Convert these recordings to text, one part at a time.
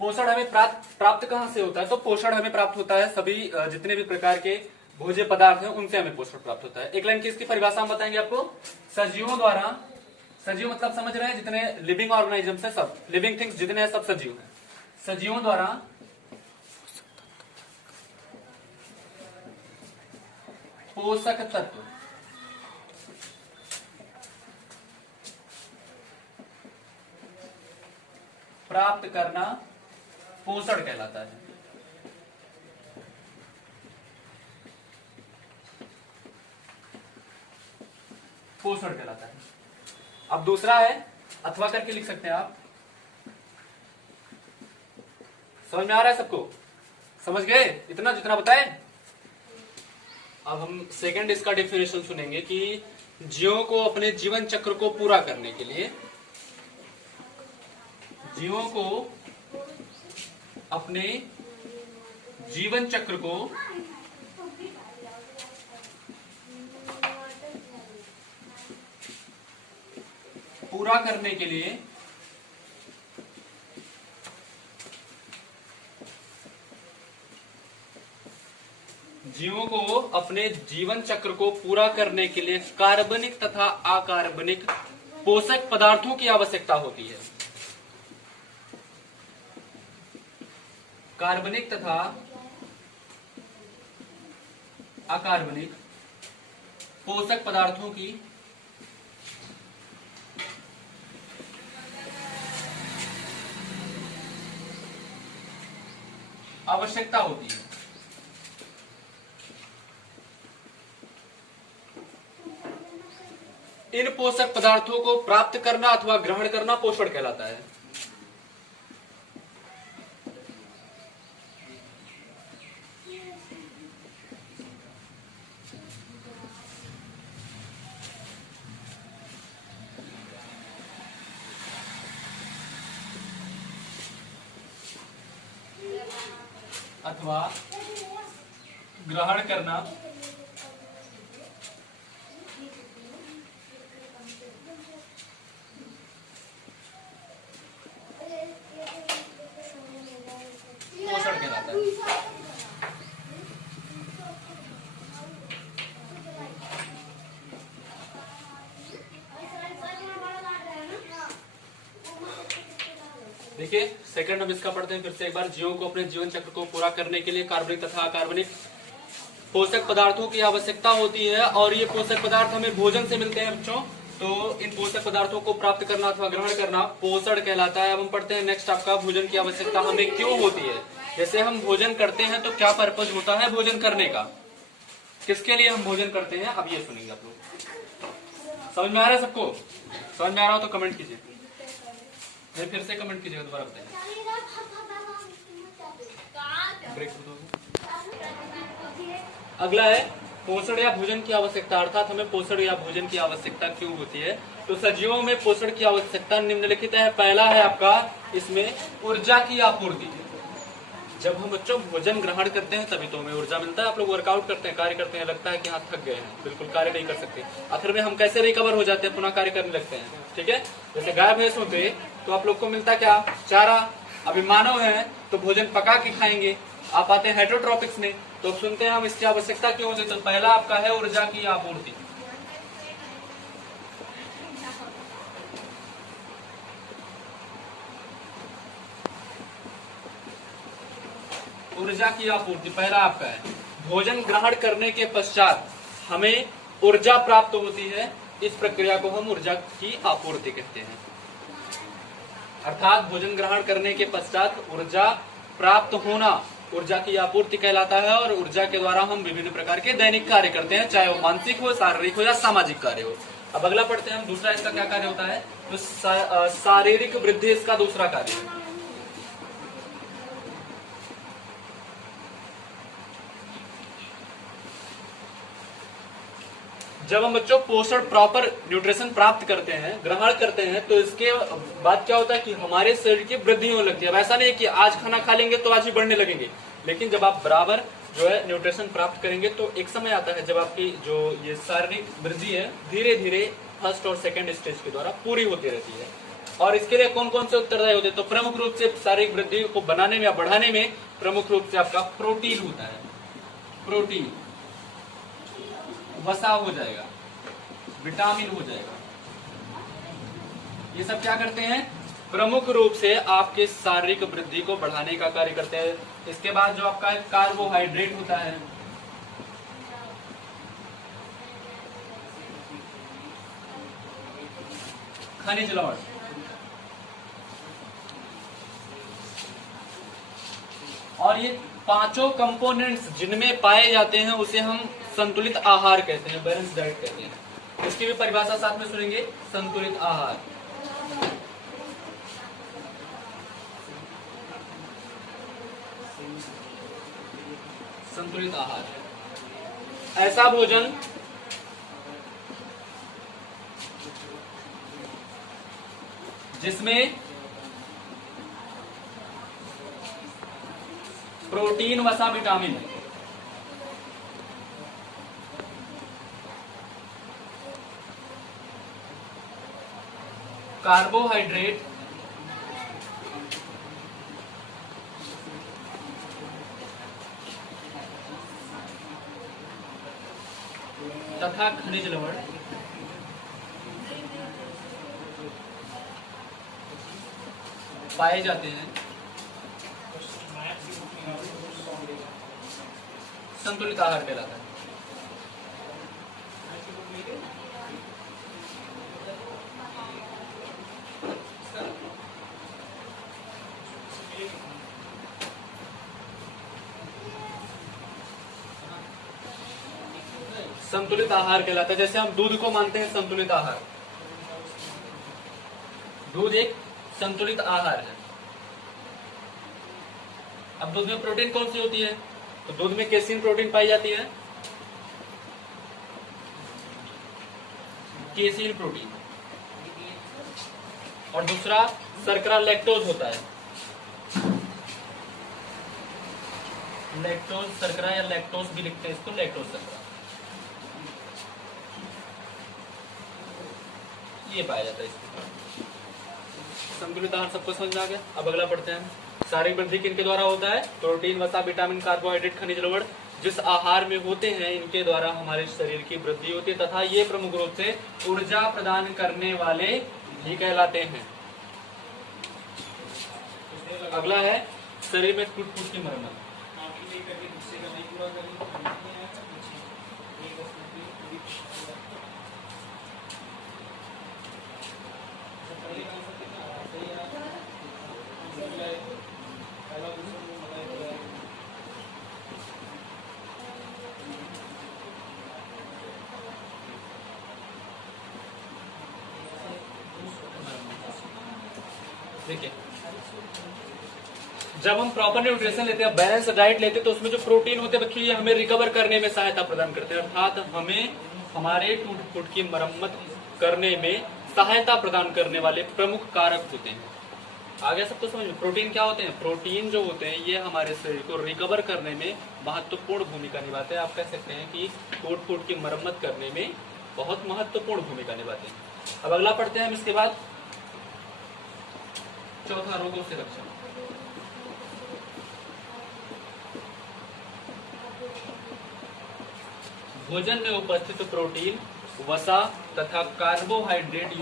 पोषण हमें प्राप्त कहाँ से होता है? तो पोषण हमें प्राप्त होता है सभी जितने भी प्रकार के भोज्य पदार्थ हैं उनसे हमें पोषण प्राप्त होता है। एक लाइन की इसकी परिभाषा हम बताएंगे आपको। सजीवों द्वारा, सजीव मतलब समझ रहे हैं जितने लिविंग ऑर्गेनिजम्स है, सब लिविंग थिंग्स जितने हैं सब सजीव हैं। सजीवों द्वारा पोषक तत्व प्राप्त करना पोषण कहलाता है। पोषण कहलाता है। अब दूसरा है, अथवा करके लिख सकते हैं आप। समझ में आ रहा है सबको? समझ गए इतना जितना बताए? अब हम सेकंड इसका डेफिनेशन सुनेंगे कि जीवों को अपने जीवन चक्र को पूरा करने के लिए, जीवों को अपने जीवन चक्र को पूरा करने के लिए जीवों को अपने जीवन चक्र को पूरा करने के लिए कार्बनिक तथा अकार्बनिक पोषक पदार्थों की आवश्यकता होती है। कार्बनिक तथा अकार्बनिक पोषक पदार्थों की आवश्यकता होती है। इन पोषक पदार्थों को प्राप्त करना अथवा ग्रहण करना पोषण कहलाता है। अथवा ग्रहण करना पोषण कहलाता है। देखिए सेकंड हम इसका पढ़ते हैं फिर से एक बार। जीवों को अपने जीवन चक्र को पूरा करने के लिए कार्बनिक तथा अकार्बनिक पोषक पदार्थों की आवश्यकता होती है और ये पोषक पदार्थ हमें भोजन से मिलते हैं बच्चों। तो इन पोषक पदार्थों को प्राप्त करना अथवा ग्रहण करना पोषण कहलाता है। अब हम पढ़ते हैं नेक्स्ट आपका, भोजन की आवश्यकता हमें क्यों होती है। जैसे हम भोजन करते हैं तो क्या पर्पज होता है भोजन करने का, किसके लिए हम भोजन करते हैं, अब ये सुनेंगे आप लोग। समझ में आ रहा है सबको? समझ में आ रहा हो तो कमेंट कीजिए, फिर से कमेंट कीजिएगा, दोबारा बताइए। अगला है पोषण या भोजन की आवश्यकता, अर्थात हमें पोषण या भोजन की आवश्यकता क्यों होती है। तो सजीवों में पोषण की आवश्यकता निम्नलिखित है। पहला है आपका इसमें ऊर्जा की आपूर्ति। जब हम बच्चों भोजन ग्रहण करते हैं तभी तो हमें ऊर्जा मिलता है। आप लोग वर्कआउट करते हैं, कार्य करते हैं, लगता है कि हाँ थक गए हैं, बिल्कुल कार्य नहीं कर सकते, आखिर में हम कैसे रिकवर हो जाते हैं, पुनः कार्य करने लगते हैं। ठीक है, जैसे गाय भैंस होते तो आप लोग को मिलता क्या, चारा। अभी मानव है तो भोजन पका के खाएंगे। आप आते हैं हेटरोट्रॉपिक्स में तो सुनते हैं हम इसकी आवश्यकता क्यों होती है। तो पहला आपका है ऊर्जा की आपूर्ति। ऊर्जा की आपूर्ति पहला आपका है। भोजन ग्रहण करने के पश्चात हमें ऊर्जा प्राप्त होती है, इस प्रक्रिया को हम ऊर्जा की आपूर्ति कहते हैं। अर्थात भोजन ग्रहण करने के पश्चात ऊर्जा प्राप्त होना ऊर्जा की आपूर्ति कहलाता है और ऊर्जा के द्वारा हम विभिन्न प्रकार के दैनिक कार्य करते हैं, चाहे वो मानसिक हो, शारीरिक हो या सामाजिक कार्य हो। अब अगला पढ़ते हैं हम, दूसरा इसका क्या कार्य होता है। तो शारीरिक वृद्धि इसका दूसरा कार्य है। जब हम बच्चों पोषण प्रॉपर न्यूट्रिशन प्राप्त करते हैं, ग्रहण करते हैं, तो इसके बाद क्या होता है कि हमारे शरीर की वृद्धि होने लगती है। वैसा नहीं कि आज खाना खा लेंगे तो आज ही बढ़ने लगेंगे, लेकिन जब आप बराबर जो है न्यूट्रिशन प्राप्त करेंगे तो एक समय आता है जब आपकी जो ये शारीरिक वृद्धि है धीरे धीरे फर्स्ट और सेकंड स्टेज के द्वारा पूरी होती रहती है। और इसके लिए कौन कौन से उत्तरदायी होते हैं? तो प्रमुख रूप से शारीरिक वृद्धि को बनाने में या बढ़ाने में प्रमुख रूप से आपका प्रोटीन होता है। प्रोटीन, वसा हो जाएगा, विटामिन हो जाएगा, ये सब क्या करते हैं? प्रमुख रूप से आपके शारीरिक वृद्धि को बढ़ाने का कार्य करते हैं। इसके बाद जो आपका कार्बोहाइड्रेट होता है, खनिज लवण, और ये पांचों कंपोनेंट्स जिनमें पाए जाते हैं उसे हम संतुलित आहार कहते हैं, बैलेंस डाइट कहते हैं। इसकी भी परिभाषा साथ में सुनेंगे, संतुलित आहार। संतुलित आहार ऐसा भोजन जिसमें प्रोटीन, वसा, विटामिन, कार्बोहाइड्रेट, तथा खनिज लवण पाए जाते हैं, संतुलित आहार कहलाता है। संतुलित आहार कहलाता है। जैसे हम दूध को मानते हैं संतुलित आहार, दूध एक संतुलित आहार है। अब दूध में प्रोटीन कौन सी होती है? तो दूध में केसिन प्रोटीन पाई जाती है, केसिन प्रोटीन, और दूसरा शर्करा लैक्टोज होता है, लैक्टोज शर्करा या लैक्टोज भी लिखते हैं इसको, लैक्टोज शर्करा, ये पाया जाता है इसमें। संतुलित आहार सबको समझ में आ गया। अब अगला पढ़ते हैं। शारीरिक वृद्धि किनके द्वारा होता है? प्रोटीन, वसा, विटामिन, कार्बोहाइड्रेट, खनिज लवण जिस आहार में होते हैं इनके द्वारा हमारे शरीर की वृद्धि होती है तथा ये प्रमुख रूप से ऊर्जा प्रदान करने वाले भी कहलाते हैं। अगला है शरीर में टूट फूट की मरम्मत। देखिए, जब हम प्रॉपर न्यूट्रिशन लेते हैं, बैलेंस डाइट लेते हैं, तो उसमें जो प्रोटीन होते हैं बच्चों ये हमें रिकवर करने में सहायता प्रदान करते हैं, अर्थात हमें हमारे टूट फूट की मरम्मत करने में सहायता प्रदान करने वाले प्रमुख कारक होते हैं। आगे सबको समझ में, प्रोटीन क्या होते हैं? प्रोटीन जो होते हैं ये हमारे शरीर को रिकवर करने में महत्वपूर्ण भूमिका निभाते हैं। आप कह सकते हैं कि टूट फूट की मरम्मत करने में बहुत महत्वपूर्ण भूमिका निभाते हैं। अब अगला पढ़ते हैं हम इसके बाद, चौथा रोगों से रक्षा। भोजन में उपस्थित प्रोटीन, वसा तथा कार्बोहाइड्रेट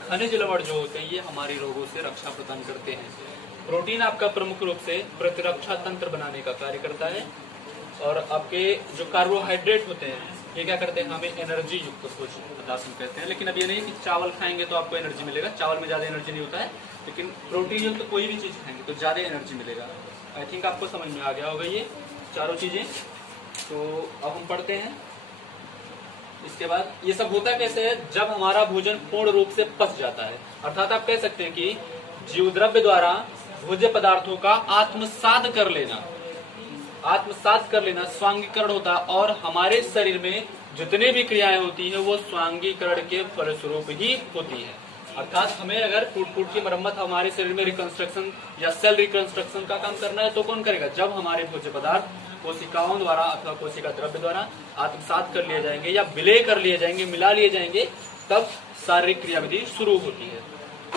खनिज लवण जो होते हैं ये हमारे रोगों से रक्षा प्रदान करते हैं। प्रोटीन आपका प्रमुख रूप से प्रतिरक्षा तंत्र बनाने का कार्य करता है, और आपके जो कार्बोहाइड्रेट होते हैं ये क्या करते हैं? हमें एनर्जी युक्त कुछ पदार्थ कहते हैं। लेकिन अब ये नहीं कि चावल खाएंगे तो आपको एनर्जी मिलेगा, चावल में ज्यादा एनर्जी नहीं होता है, लेकिन प्रोटीन युक्त कोई भी चीज खाएंगे तो ज्यादा एनर्जी मिलेगा। आई थिंक आपको समझ में आ गया होगा ये चारों चीजें। तो अब हम पढ़ते हैं इसके बाद। ये सब होता कैसे है? जब हमारा भोजन पूर्ण रूप से पच जाता है, अर्थात आप कह सकते हैं कि जीवद्रव्य द्वारा भोज्य पदार्थों का आत्मसात कर लेना स्वांगीकरण होता है, और हमारे शरीर में जितने भी क्रियाएं होती है वो स्वांगीकरण के फलस्वरूप ही होती है। अर्थात हमें अगर टूट फूट की मरम्मत हमारे शरीर में रिकंस्ट्रक्शन या सेल रिकंस्ट्रक्शन का काम करना है तो कौन करेगा? जब हमारे भोज्य पदार्थ कोशिकाओं द्वारा अथवा कोशिका द्रव्य द्वारा आत्मसात कर लिए जाएंगे या विलय कर लिए जाएंगे, मिला लिए जाएंगे, तब शारीरिक क्रियाविधि शुरू होती है।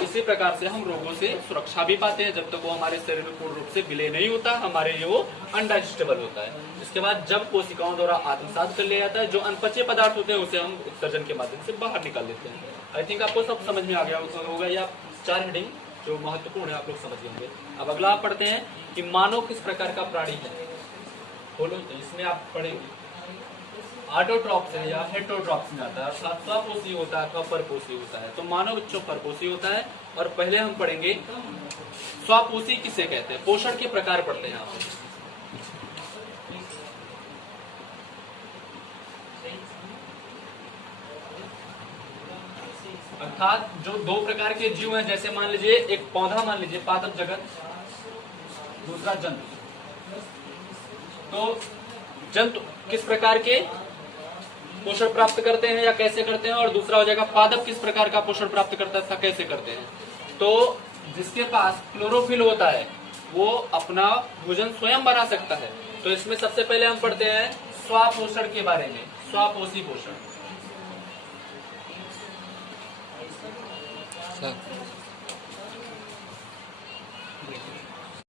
इसी प्रकार से हम रोगों से सुरक्षा भी पाते हैं, जब तक वो हमारे शरीर में पूर्ण रूप से विलय नहीं होता, हमारे लिए वो अनडाइजेस्टेबल होता है। इसके बाद जब कोशिकाओं द्वारा आत्मसात कर लिया जाता है, जो अनपचे पदार्थ होते हैं उसे हम उत्सर्जन के माध्यम से बाहर निकाल देते हैं। आई थिंक आपको सब समझ में आ गया होगा, या 4 हेडिंग जो महत्वपूर्ण है आप लोग समझ गए होंगे। अब अगला आप पढ़ते हैं कि मानव किस प्रकार का प्राणी है। बोलो, तो इसमें आप पढ़ेंगे ऑटोट्रॉप्स है या हेटेरोट्रॉप्स में आता है, अर्थात स्वपोषी होता है अथवा परपोषी होता है। तो मानव बच्चों परपोषी होता है। और पहले हम पढ़ेंगे स्वपोषी किसे कहते हैं, पोषण के प्रकार पढ़ते हैं आप। अर्थात जो 2 प्रकार के जीव हैं, जैसे मान लीजिए एक पौधा, मान लीजिए पादप जगत, दूसरा जंतु। तो जंतु किस प्रकार के पोषण प्राप्त करते हैं या कैसे करते हैं, और दूसरा हो जाएगा पादप किस प्रकार का पोषण प्राप्त करता है, कैसे करते हैं। तो जिसके पास क्लोरोफिल होता है वो अपना भोजन स्वयं बना सकता है। तो इसमें सबसे पहले हम पढ़ते हैं स्वपोषण के बारे में, स्वपोषी पोषण।